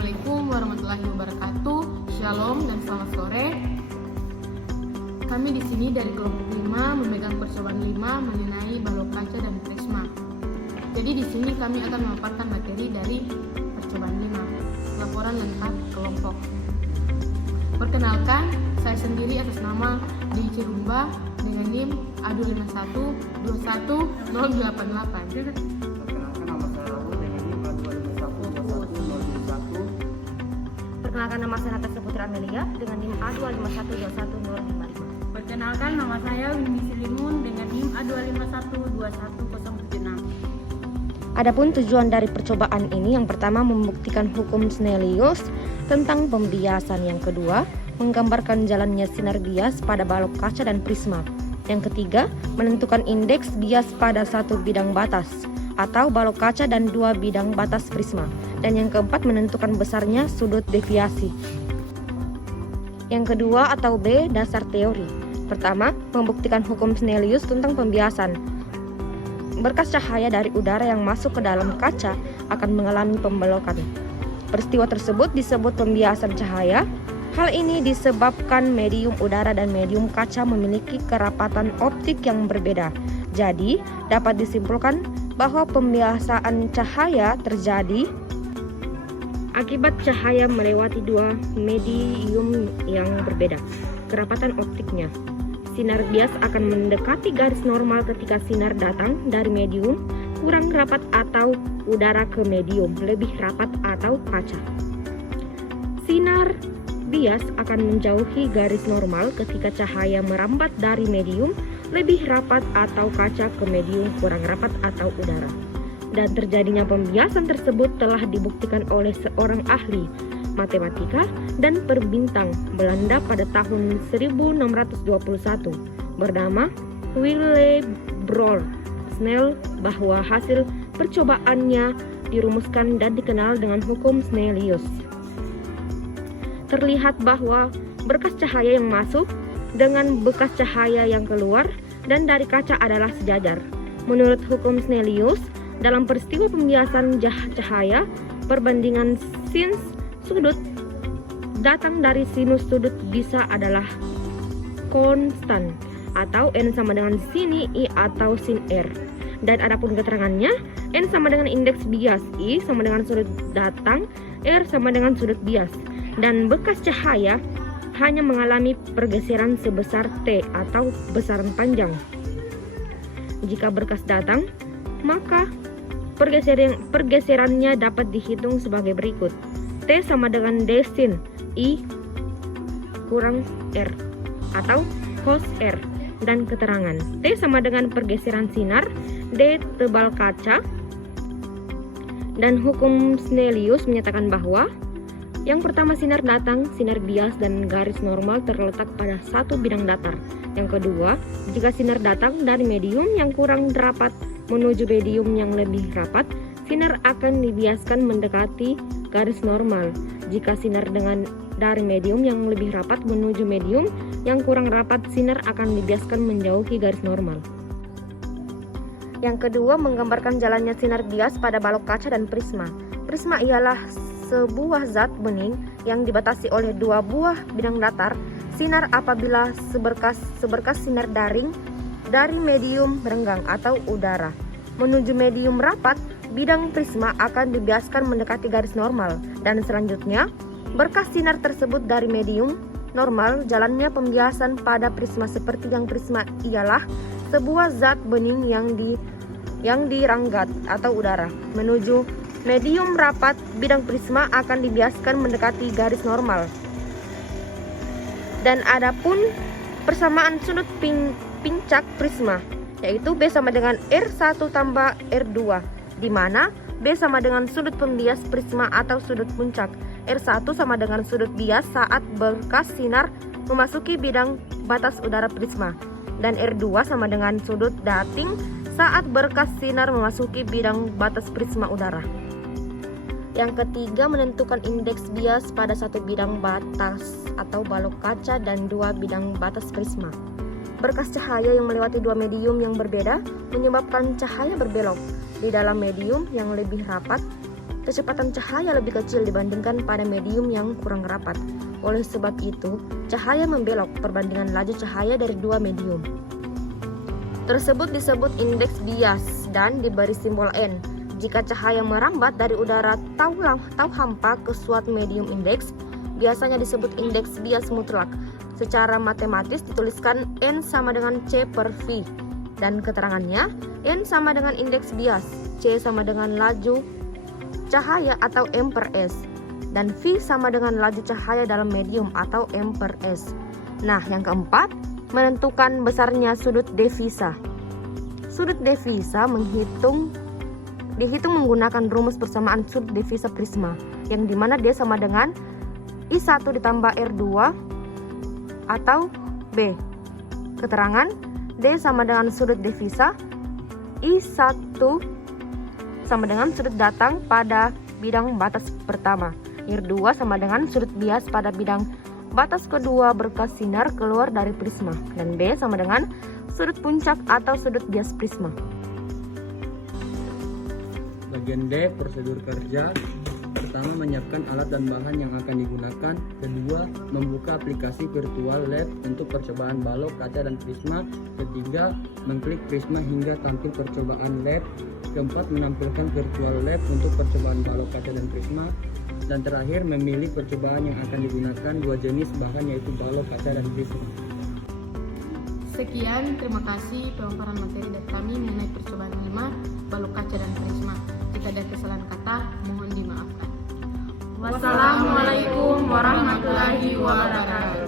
Assalamualaikum warahmatullahi wabarakatuh. Shalom dan selamat sore. Kami di sini dari kelompok 5 memegang percobaan 5 mengenai balok kaca dan prisma. Jadi di sini kami akan memaparkan materi dari percobaan 5. Laporan lengkap kelompok. Perkenalkan, saya sendiri atas nama Dewi Cirumba dengan NIM A251210088. Perkenalkan, nama saya Natasha Putri Amelia dengan NIM A251211055. Perkenalkan, nama saya Windy Silimun dengan NIM A251211076. Adapun tujuan dari percobaan ini, yang pertama membuktikan hukum Snellius tentang pembiasan, yang kedua menggambarkan jalannya sinar bias pada balok kaca dan prisma, yang ketiga menentukan indeks bias pada satu bidang batas atau balok kaca dan dua bidang batas prisma, dan yang keempat menentukan besarnya sudut deviasi. Yang kedua atau B, dasar teori. Pertama, membuktikan hukum Snellius tentang pembiasan. Berkas cahaya dari udara yang masuk ke dalam kaca akan mengalami pembelokan. Peristiwa tersebut disebut pembiasan cahaya. Hal ini disebabkan medium udara dan medium kaca memiliki kerapatan optik yang berbeda. Jadi, dapat disimpulkan bahwa pembiasaan cahaya terjadi akibat cahaya melewati dua medium yang berbeda. Kerapatan optiknya. Sinar bias akan mendekati garis normal ketika sinar datang dari medium kurang rapat atau udara ke medium lebih rapat atau kaca. Sinar bias akan menjauhi garis normal ketika cahaya merambat dari medium lebih rapat atau kaca ke medium kurang rapat atau udara. Dan terjadinya pembiasan tersebut telah dibuktikan oleh seorang ahli matematika dan perbintang Belanda pada tahun 1621 bernama Willebrord Snell, bahwa hasil percobaannya dirumuskan dan dikenal dengan hukum Snellius. Terlihat bahwa berkas cahaya yang masuk dengan bekas cahaya yang keluar dan dari kaca adalah sejajar. Menurut hukum Snellius, dalam peristiwa pembiasan cahaya, perbandingan sin sudut datang dari sinus sudut bisa adalah konstan, atau N sama dengan sin I atau sin R. Dan adapun keterangannya, N sama dengan indeks bias, I sama dengan sudut datang, R sama dengan sudut bias. Dan bekas cahaya hanya mengalami pergeseran sebesar T atau besaran panjang. Jika berkas datang, maka pergeserannya dapat dihitung sebagai berikut. T sama dengan D sin I kurang R atau cos R. Dan keterangan T sama dengan pergeseran sinar, D tebal kaca. Dan hukum Snellius menyatakan bahwa yang pertama, sinar datang, sinar bias dan garis normal terletak pada satu bidang datar. Yang kedua, jika sinar datang dari medium yang kurang rapat menuju medium yang lebih rapat, sinar akan dibiaskan mendekati garis normal. Jika sinar dari medium yang lebih rapat menuju medium yang kurang rapat, sinar akan dibiaskan menjauhi garis normal. Yang kedua, menggambarkan jalannya sinar bias pada balok kaca dan prisma. Prisma ialah sebuah zat bening yang dibatasi oleh dua buah bidang datar. Sinar apabila seberkas sinar daring dari medium renggang atau udara menuju medium rapat, bidang prisma akan dibiaskan mendekati garis normal. Dan selanjutnya, berkas sinar tersebut dari medium normal, jalannya pembiasan pada prisma seperti yang prisma ialah sebuah zat bening yang diranggat atau udara menuju medium rapat, bidang prisma akan dibiaskan mendekati garis normal. Dan adapun persamaan sudut pincak prisma, yaitu B sama dengan R1 tambah R2, di mana B sama dengan sudut pembias prisma atau sudut puncak. R1 sama dengan sudut bias saat berkas sinar memasuki bidang batas udara prisma. Dan R2 sama dengan sudut dating saat berkas sinar memasuki bidang batas prisma udara. Yang ketiga, menentukan indeks bias pada satu bidang batas atau balok kaca dan dua bidang batas prisma. Berkas cahaya yang melewati dua medium yang berbeda menyebabkan cahaya berbelok di dalam medium yang lebih rapat kecepatan cahaya lebih kecil dibandingkan pada medium yang kurang rapat. Oleh sebab itu, cahaya membelok perbandingan laju cahaya dari dua medium tersebut disebut indeks bias dan diberi simbol N. Jika cahaya merambat dari udara atau hampa ke suatu medium indeks, biasanya disebut indeks bias mutlak. Secara matematis dituliskan N sama dengan C per V, dan keterangannya N sama dengan indeks bias, C sama dengan laju cahaya atau M per S, dan V sama dengan laju cahaya dalam medium atau M per S. Nah, yang keempat, menentukan besarnya sudut devisa. Sudut devisa dihitung menggunakan rumus persamaan sudut devisa prisma, yang dimana D sama dengan I1 ditambah R2 atau B. Keterangan D sama dengan sudut devisa, I1 sama dengan sudut datang pada bidang batas pertama, R2 sama dengan sudut bias pada bidang batas kedua berkas sinar keluar dari prisma, dan B sama dengan sudut puncak atau sudut bias prisma. Bagian D, prosedur kerja. Pertama, menyiapkan alat dan bahan yang akan digunakan. Kedua, membuka aplikasi virtual lab untuk percobaan balok, kaca, dan prisma. Ketiga, mengklik prisma hingga tampil percobaan lab. Keempat, menampilkan virtual lab untuk percobaan balok, kaca, dan prisma. Dan terakhir, memilih percobaan yang akan digunakan dua jenis bahan, yaitu balok, kaca, dan prisma. Sekian, terima kasih pemaparan materi dari kami mengenai percobaan 5, balok kaca dan prisma. Jika ada kesalahan kata, mohon dimaafkan. Wassalamualaikum warahmatullahi wabarakatuh.